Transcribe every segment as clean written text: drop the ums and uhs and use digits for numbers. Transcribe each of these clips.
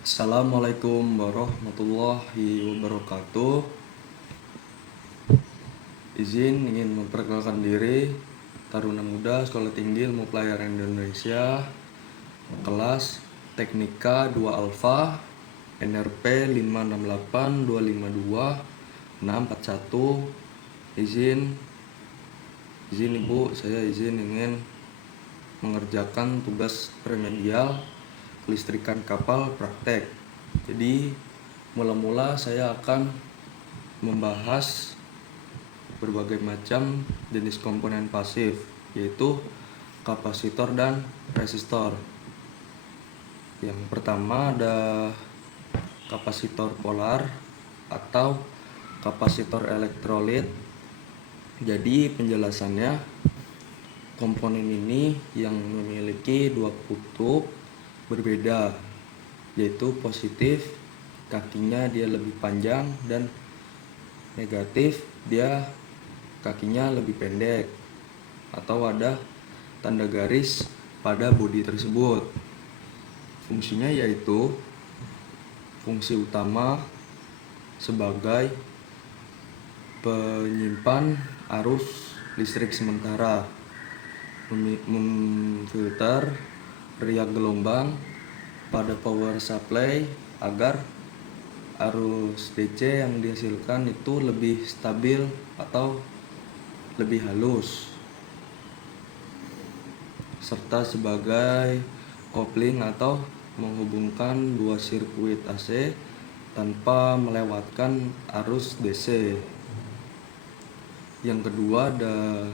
Assalamualaikum warahmatullahi wabarakatuh. Izin ingin memperkenalkan diri, Taruna Muda Sekolah Tinggi Ilmu Pelayaran Indonesia, kelas Teknika 2 Alfa, NRP 568252 Izin Ibu, saya ingin mengerjakan tugas remedial kelistrikan kapal praktek. Jadi mula-mula saya akan membahas berbagai macam jenis komponen pasif, yaitu kapasitor dan resistor. Yang pertama ada kapasitor polar atau kapasitor elektrolit. Jadi penjelasannya, komponen ini yang memiliki dua kutub berbeda, yaitu positif, kakinya dia lebih panjang, dan negatif, dia kakinya lebih pendek, atau ada tanda garis pada bodi tersebut. Fungsinya yaitu fungsi utama sebagai penyimpan arus listrik sementara, memfilter riak gelombang pada power supply agar arus DC yang dihasilkan itu lebih stabil atau lebih halus, serta sebagai kopling atau menghubungkan dua sirkuit AC tanpa melewatkan arus DC. Yang kedua ada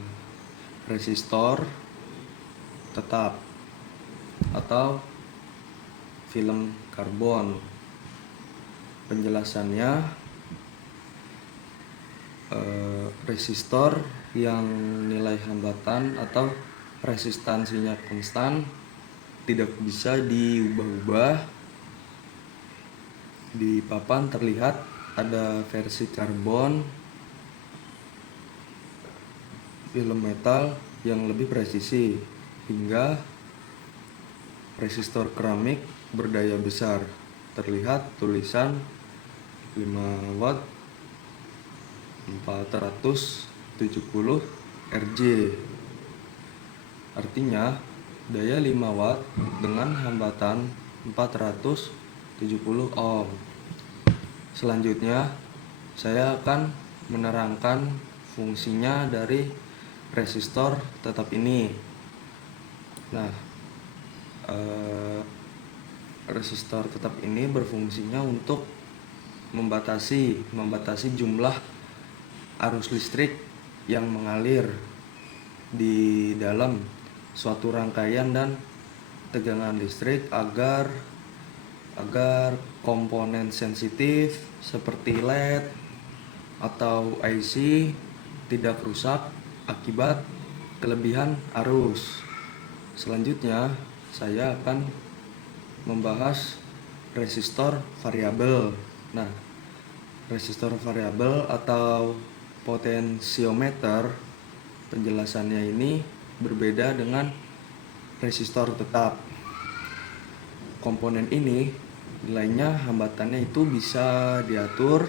resistor tetap atau film karbon. Penjelasannya, resistor yang nilai hambatan atau resistansinya konstan, tidak bisa diubah-ubah. Di papan terlihat ada versi karbon, film metal yang lebih presisi, hingga resistor keramik berdaya besar. Terlihat tulisan 5 watt 470 Rj. Artinya daya 5 watt dengan hambatan 470 ohm. Selanjutnya saya akan menerangkan fungsinya dari resistor tetap ini. Nah, resistor tetap ini berfungsinya untuk membatasi jumlah arus listrik yang mengalir di dalam suatu rangkaian dan tegangan listrik agar komponen sensitif seperti LED atau IC tidak rusak akibat kelebihan arus. Selanjutnya saya akan membahas resistor variabel. Nah, resistor variabel atau potensiometer, penjelasannya ini berbeda dengan resistor tetap. Komponen ini nilainya hambatannya itu bisa diatur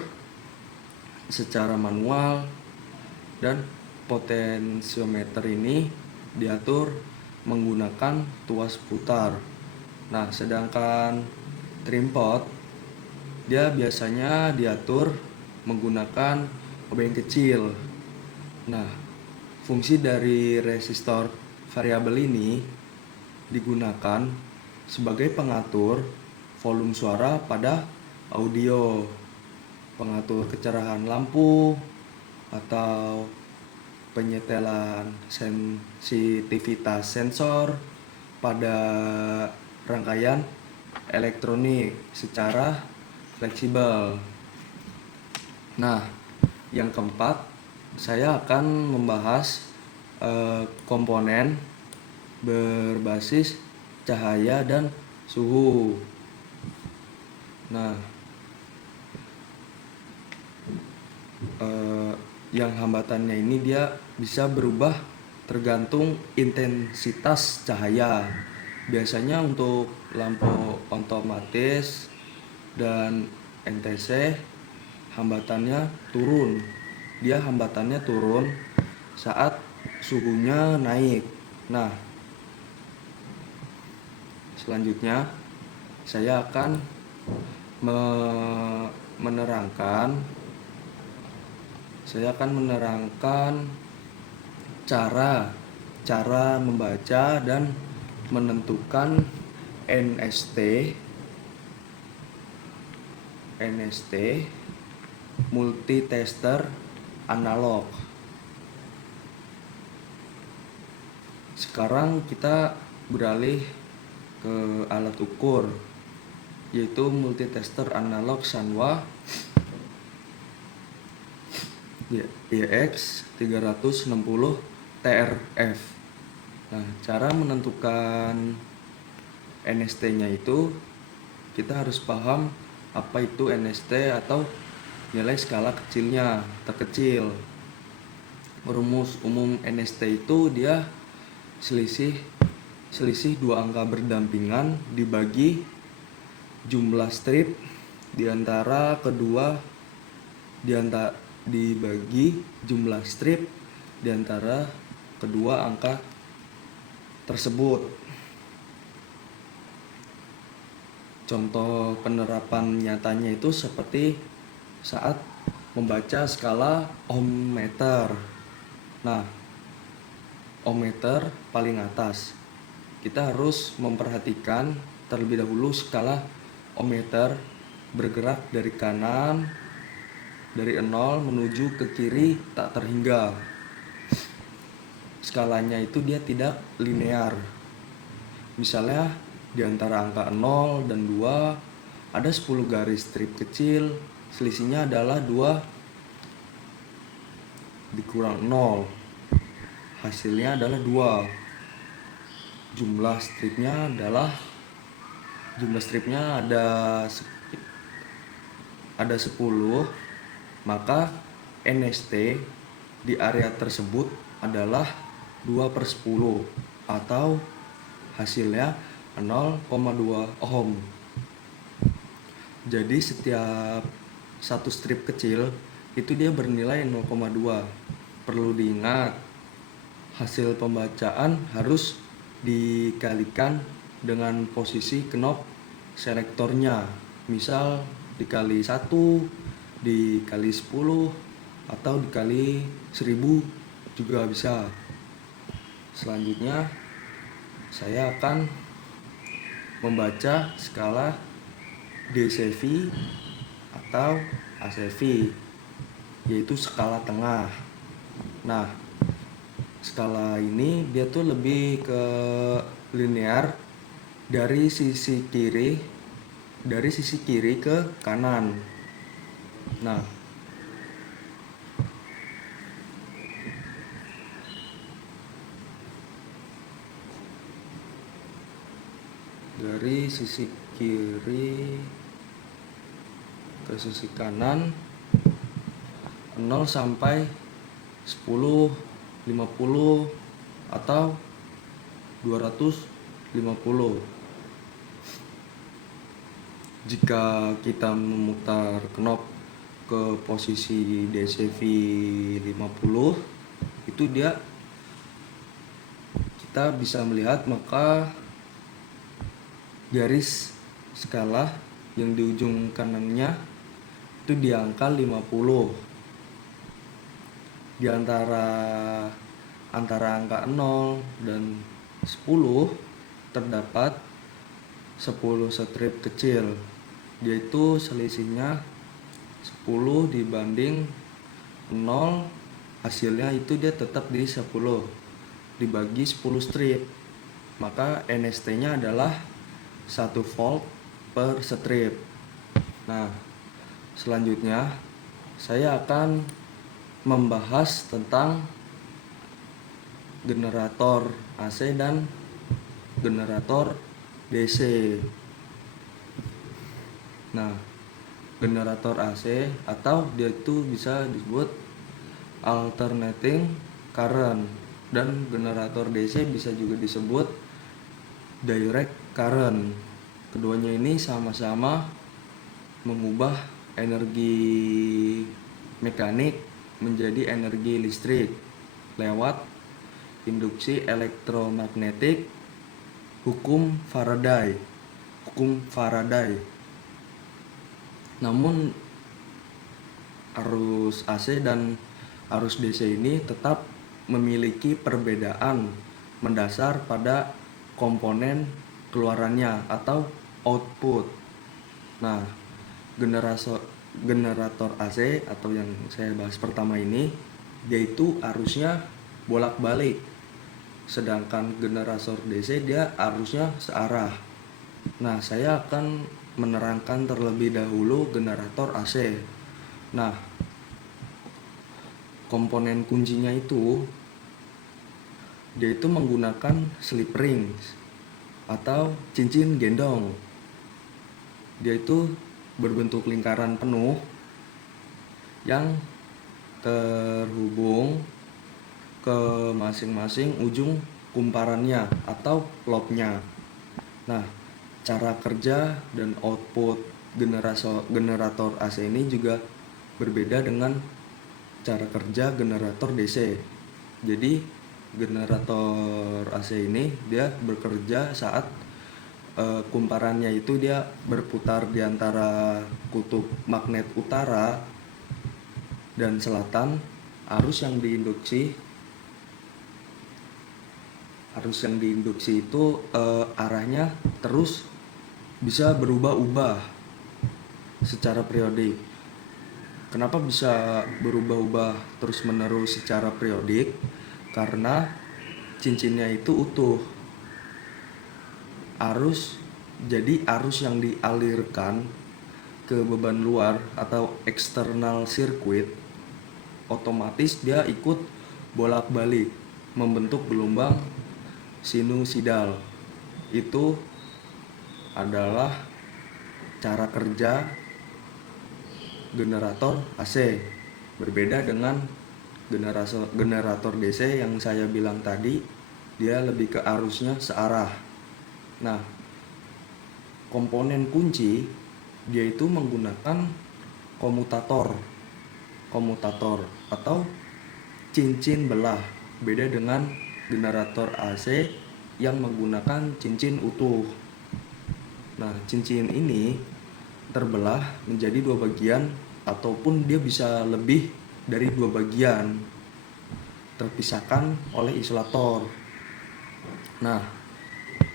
secara manual, dan potensiometer ini diatur menggunakan tuas putar. Nah, sedangkan trim pot dia biasanya diatur menggunakan obeng kecil. Nah, fungsi dari resistor variabel ini digunakan sebagai pengatur volume suara pada audio, pengatur kecerahan lampu, atau penyetelan sensitivitas sensor pada rangkaian elektronik secara fleksibel. Nah, yang keempat, saya akan membahas komponen berbasis cahaya dan suhu. Nah, yang hambatannya ini dia bisa berubah tergantung intensitas cahaya. Biasanya untuk lampu otomatis Dan NTC hambatannya turun. Dia hambatannya turun saat suhunya naik. Nah, selanjutnya saya akan menerangkan cara membaca dan menentukan NST multitester analog. Sekarang kita beralih ke alat ukur, yaitu multitester analog Sanwa YX360 TRF. Nah, cara menentukan NST-nya itu kita harus paham apa itu NST atau nilai skala kecilnya, terkecil. Rumus umum NST itu dia selisih dua angka berdampingan dibagi jumlah strip dibagi jumlah strip di antara kedua angka tersebut. Contoh penerapan nyatanya itu seperti saat membaca skala ohmmeter. Nah, ohmmeter paling atas. Kita harus memperhatikan terlebih dahulu skala ohmmeter bergerak dari kanan, dari 0 menuju ke kiri tak terhingga. Skalanya itu dia tidak linear. Misalnya di antara angka 0 dan 2 ada 10 garis strip kecil, selisihnya adalah 2 dikurang 0. Hasilnya adalah 2. Jumlah stripnya ada 10, maka NST di area tersebut adalah 2/10 atau hasilnya 0,2 ohm. Jadi setiap satu strip kecil itu dia bernilai 0,2. Perlu diingat, hasil pembacaan harus dikalikan dengan posisi knop selektornya. Misal dikali 1, dikali 10, atau dikali 1000 juga bisa. Selanjutnya saya akan membaca skala DCV atau ACV, yaitu skala tengah. Nah, skala ini dia tuh lebih ke linear dari sisi kiri ke kanan. Nah, dari sisi kiri ke sisi kanan 0 sampai 10, 50 atau 250. Jika kita memutar knop ke posisi DCV 50, itu kita bisa melihat maka garis skala yang di ujung kanannya itu di angka 50. Di antara angka 0 dan 10 terdapat 10 strip kecil, yaitu selisihnya 10 dibanding 0, hasilnya itu dia tetap di 10 dibagi 10 strip, maka NST-nya adalah 1 volt per strip. Nah, selanjutnya saya akan membahas tentang generator AC dan generator DC. Nah, generator AC atau dia itu bisa disebut alternating current, dan generator DC bisa juga disebut direct current. Keduanya ini sama-sama mengubah energi mekanik menjadi energi listrik lewat induksi elektromagnetik hukum Faraday. Namun arus AC dan arus DC ini tetap memiliki perbedaan mendasar pada komponen keluarannya atau output. Nah, generator AC atau yang saya bahas pertama ini, yaitu arusnya bolak-balik. Sedangkan generator DC dia arusnya searah. Nah, saya akan menerangkan terlebih dahulu generator AC. Nah, komponen kuncinya itu dia itu menggunakan slip ring atau cincin gendong. Dia itu berbentuk lingkaran penuh yang terhubung ke masing-masing ujung kumparannya atau lobnya. Nah, cara kerja dan output generator AC ini juga berbeda dengan cara kerja generator DC. Jadi generator AC ini dia bekerja saat kumparannya itu dia berputar di antara kutub magnet utara dan selatan. Arus yang diinduksi itu arahnya terus bisa berubah-ubah secara periodik. Kenapa bisa berubah-ubah terus-menerus secara periodik? Karena cincinnya itu utuh. Arus yang dialirkan ke beban luar atau external circuit, otomatis dia ikut bolak-balik membentuk gelombang sinusoidal. Itu adalah cara kerja generator AC. Berbeda dengan generator DC yang saya bilang tadi, dia lebih ke arusnya searah. Nah, komponen kunci dia itu menggunakan komutator atau cincin belah. Beda dengan generator AC yang menggunakan cincin utuh. Nah, cincin ini terbelah menjadi dua bagian ataupun dia bisa lebih dari dua bagian, terpisahkan oleh isolator. Nah,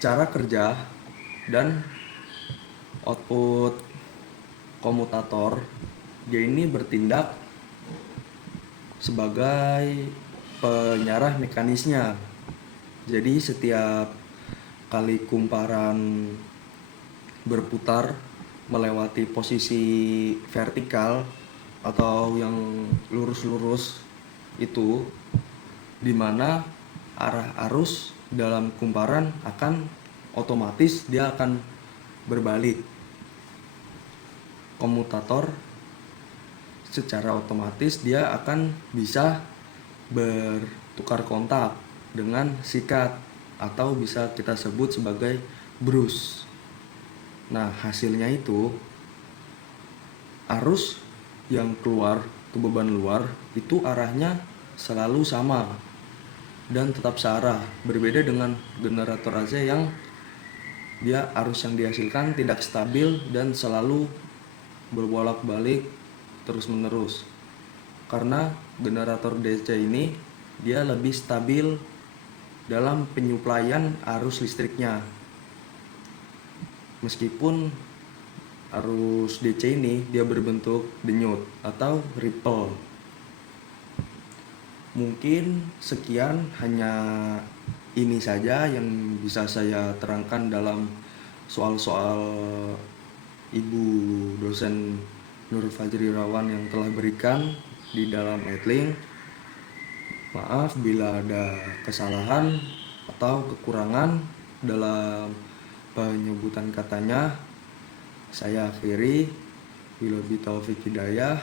cara kerja dan output komutator dia ini bertindak sebagai penyarah mekanisnya. Jadi setiap kali kumparan berputar melewati posisi vertikal atau yang lurus-lurus itu, di mana arah arus dalam kumparan akan otomatis dia akan berbalik. Komutator secara otomatis dia akan bisa bertukar kontak dengan sikat atau bisa kita sebut sebagai brus. Nah, hasilnya itu arus yang keluar ke beban luar itu arahnya selalu sama dan tetap searah. Berbeda dengan generator AC yang dia arus yang dihasilkan tidak stabil dan selalu berbolak-balik terus-menerus. Karena generator DC ini dia lebih stabil dalam penyuplaian arus listriknya. Meskipun arus DC ini dia berbentuk denyut atau ripple. Mungkin sekian, hanya ini saja yang bisa saya terangkan dalam soal-soal Ibu dosen Nurul Fajri Irawan yang telah berikan di dalam Edlink. Maaf bila ada kesalahan atau kekurangan dalam penyebutan katanya. Saya akhiri, wabillahi taufiq hidayah.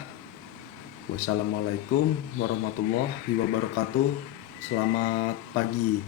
Wassalamualaikum warahmatullahi wabarakatuh. Selamat pagi.